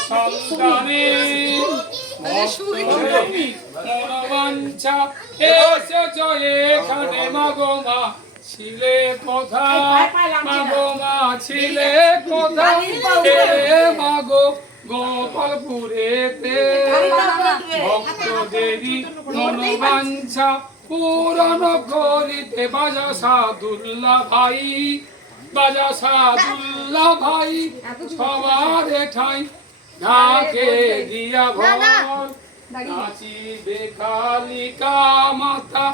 সন্তানে মনোবাঞ্ছা এসেছ এখানে মাগো মা ছিলে কোথায় মাগো মা ছিলে কোথায় মাগো গোপালপুরেতে ভক্তদেরই মনোবাঞ্ছা পূরণ করিতে বাজা সাদুল্লাহ ভাই বাজা সাদুল্লাহ ভাই সবার ঠাই ঢাকে দিয়া ভর নাচিবে কালিকা মাতা